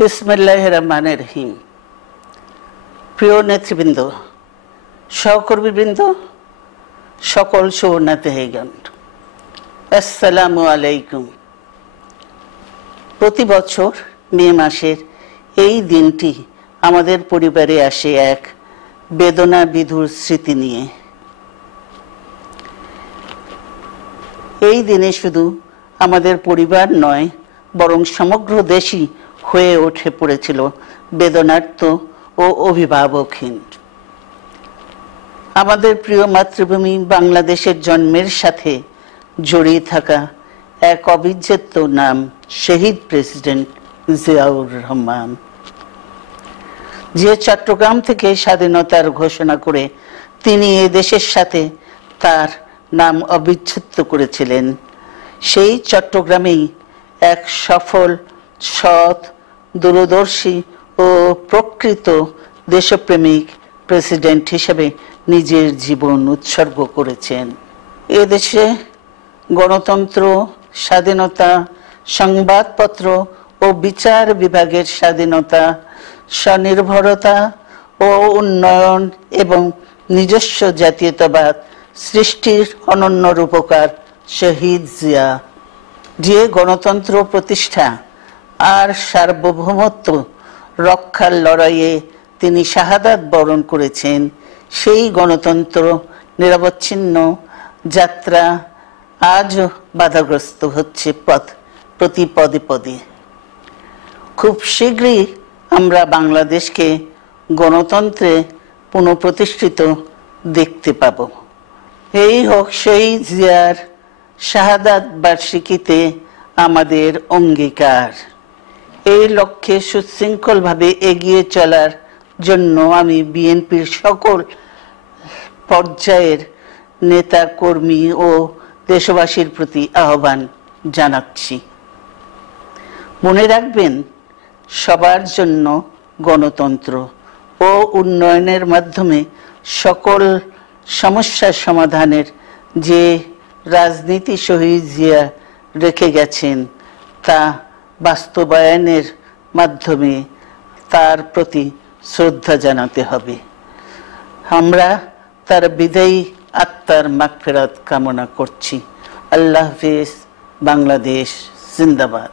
বিসমিল্লাহির রহমানির রহিম। প্রিয় নেতৃবৃন্দ, সহকর্মীবৃন্দ, সকল সুবর্ণাতিথিগণ, আসসালামু আলাইকুম। প্রতি বছর মে মাসের এই দিনটি আমাদের পরিবারে আসে এক বেদনা বিধুর স্মৃতি নিয়ে। এই দিনে শুধু আমাদের পরিবার নয়, বরং সমগ্র দেশই হয়ে উঠে পড়েছিল বেদনার্ত ও অভিভাবকহীন। আমাদের প্রিয় মাতৃভূমি বাংলাদেশের জন্মের সাথে জড়িয়ে থাকা এক অবিচ্ছেদ্য নাম শহীদ প্রেসিডেন্ট জিয়াউর রহমান, যে চট্টগ্রাম থেকে স্বাধীনতার ঘোষণা করে তিনি এ দেশের সাথে তার নাম অবিচ্ছেদ্য করেছিলেন। সেই চট্টগ্রামেই এক সফল, সৎ, দূরদর্শী ও প্রকৃত দেশপ্রেমিক প্রেসিডেন্ট হিসেবে নিজের জীবন উৎসর্গ করেছেন। এদেশে গণতন্ত্র, স্বাধীনতা, সংবাদপত্র ও বিচার বিভাগের স্বাধীনতা, স্বনির্ভরতা ও উন্নয়ন এবং নিজস্ব জাতীয়তাবাদ সৃষ্টির অনন্য রূপকার শহীদ জিয়া, যে গণতন্ত্র প্রতিষ্ঠা আর সার্বভৌমত্ব রক্ষার লড়াইয়ে তিনি শাহাদাত বরণ করেছেন, সেই গণতন্ত্র নিরবচ্ছিন্ন যাত্রা আজও বাধাগ্রস্ত হচ্ছে প্রতি পদে পদে। খুব শীঘ্রই আমরা বাংলাদেশকে গণতন্ত্রে পুনঃপ্রতিষ্ঠিত দেখতে পাব। এই হোক শহীদ জিয়ার শাহাদাত বার্ষিকীতে আমাদের অঙ্গীকার। এই লক্ষ্যে সুশৃঙ্খলভাবে এগিয়ে চলার জন্য আমি বিএনপির সকল পর্যায়ের নেতা কর্মী ও দেশবাসীর প্রতি আহ্বান জানাচ্ছি। মনে রাখবেন, সবার জন্য গণতন্ত্র ও উন্নয়নের মাধ্যমে সকল সমস্যার সমাধানের যে রাজনীতি শহীদ জিয়া রেখে গেছেন, তা বাস্তবায়নের মাধ্যমে তার প্রতি শ্রদ্ধা জানাতে হবে। আমরা তার বিদায়ী আত্মার মাগফিরাত কামনা করছি। আল্লাহ হাফেজ। বাংলাদেশ জিন্দাবাদ।